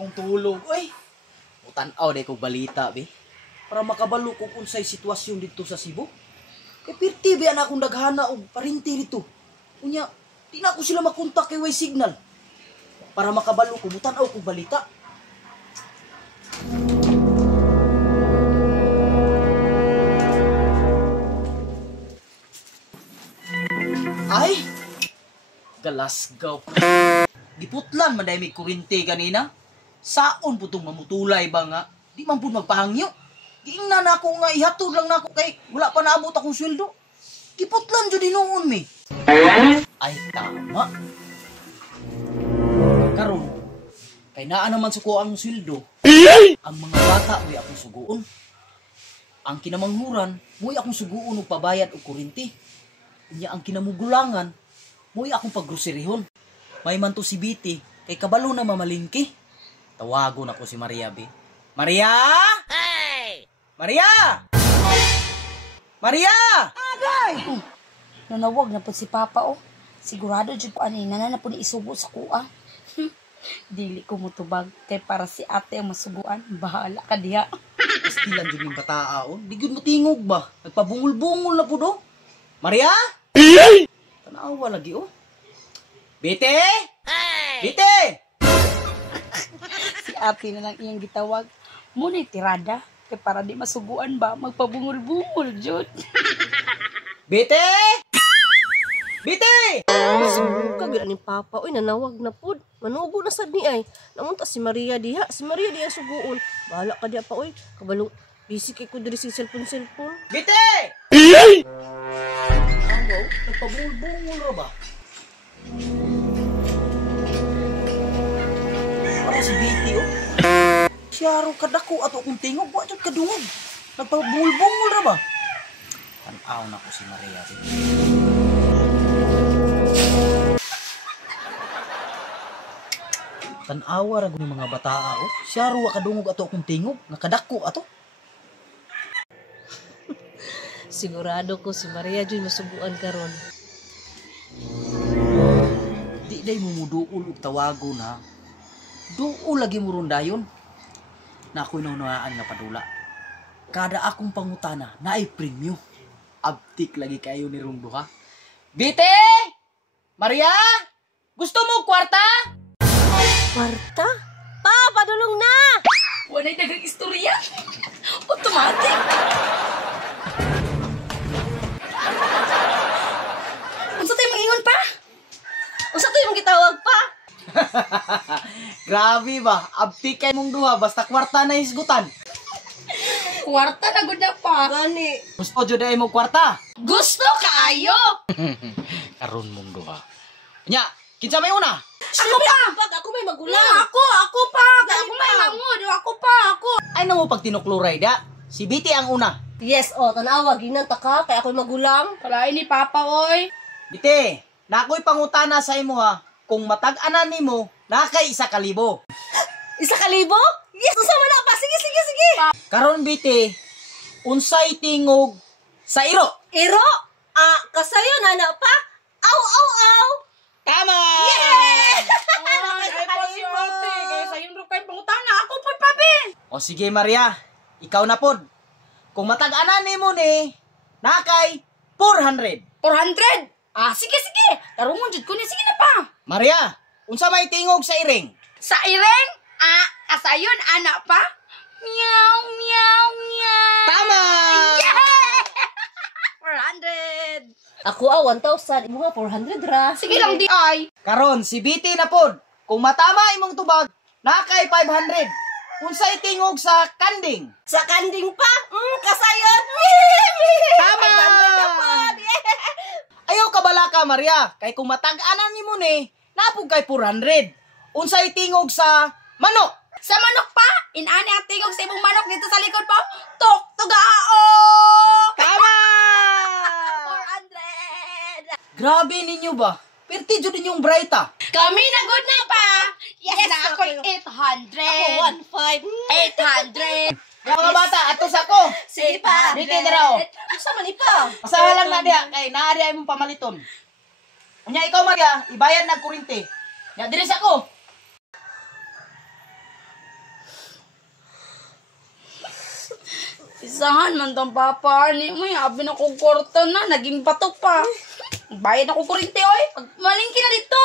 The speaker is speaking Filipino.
akong tulog. Uy, mutanaw day kong balita, be. Para makabalo kung unsay sitwasyon dito sa Cebu. Kay pirti, be, anak akong daghana o parinti dito. Unya, di na ako sila makontak kay way signal. Para makabalo ko, mutanaw kong balita. Ay! Galasgaw. Giputlan man dahil may kurinte kanina. Saon po itong mamutulay ba nga? Di man po magpahangyo. Giingnan ako nga ihatod lang nako kay wala pa naabot akong sweldo. Giputlan dyan noon mi. Ay tama. Karon, kay naa naman suko ang sweldo. Ang mga bata may akong suguon. Ang kinamanghuran, muy akong suguon og pabayad og kurinte. Unya ang kinamugulangan, muy akong paggroserihon. May man to si Biti, kay kabalo na mamalingki. Tawagon ako si Maria, be. Maria! Hey! Maria! Maria! Agay! Nanawag na po si Papa, oh. Sigurado dyan po anina na po ni isubo sa kuha. Dili ko mutubag, kay para si ate ang masubuan. Bahala ka diha. Pastilan dyan yung kataaon. Di yun mo tingog ba? Nagpabungol-bungol na po do. Maria? Tanawa lagi, oh. Bite! Hey! Bite! Si ate na lang iyang gitawag. Muna'y tirada. Kaya para di masuguan ba, magpabungol-bungol, Jud. Bite! Bite! Kagaya ni Papa, oy nanawag na pud. Manubo na sad ni ay. Namunta si Maria diha. Si Maria diha suguon. Bahala ka diha pa oy. Kabalo busy kay ko diri si cellphone. Bite! Ano? Nagpabungol-bungol ra ba? Para si Biti, oh. Siya ro kadako ato kung tingog, wa jud kadungog. Nagpabungol-bungol ra ba? Tanaw na ko si Maria. Tanawa ra gud mga bataa, oh. Siya ro wa kadungog ato kung tingog, nakadako ato. Sigurado ko si Maria jud masubuan karon. Di day mo muduol og tawago na. Duol lagi mo ron dayon. Na ako'y naunawaan nga padula. Kada akong pangutana na ay premyo. Abtik lagi kayo ni Rondo, ha? Bite! Maria! Gusto mo kwarta? Kwarta? Pa, padulong na! Wana'y dagang istorya. Automatic. Unsa tayo mag-ingon pa? Unsa to imong gitawag pa? Grabe ba? Abtik kay mong duha basta kwarta na hisgutan. Kwarta na gud na pa. Gani. Gusto jud ay mo kwarta. Gusto kaayo. Karon mong duha. Nya, kinsa may una? Ako pa! Ako may magulang. Ako pa. Ako may mangod. Ako. Ay namo pag tinukluray da. Si Biti ang una. Yes, tanawag ginan ta ka kay ako'y magulang. Kalain ni Papa, oy. Biti, na ako'y pangutana sa imo ha. Kung matag-anan nimo, na kay 1,000. 1,000? Yes, usama na pa. Sige. Karon Biti, unsay tingog sa iro? Iro? Kasayo na na pa? Aw. Tama! Yeah! Ay po si ate. Kaya sa yun kay pangutana. Ako po, papi. O sige Maria, ikaw na pod. Kung matag-anan nimo ni, na kay 400. 400? Sige. Tarungon jud ko ni. Sige na pa. Maria, unsa may tingog sa iring? Sa ireng? Kasayon, anak pa? Meow. Tama! Yeah! 400. Ako 1,000. Imo nga 400 ra. Sige lang di ay. Karon si Biti na pod. Kung matama imong tubag, na kay 500. Unsay tingog sa kanding? Sa kanding pa? Kasayon. Tama! 500 na po. Ayaw ka bala ka, Maria. Kay kung matag-anan nimo ni, napog kay 400. Unsay tingog sa manok? Sa manok pa? Inani ang tingog sa ibong manok dito sa likod po. Tugao! Tama! 400. Grabe ninyo ba? Perti jud ninyong brighta. Kami na good na pa. Yes, na ako 800. Ako 1,500. 800. Mga bata, atos ako. Sige pa. Biti diraw. Asa man ipa? Masaha lang na diha kay naa diha imong pamaliton. Unya ikaw Maria, ibayad na kurente. Ya diri sa ko. Unsahan man tong papa ni mo, abi na kong kwarta na, naging bato pa. Bayad ako kurente oy. Malingki na dito.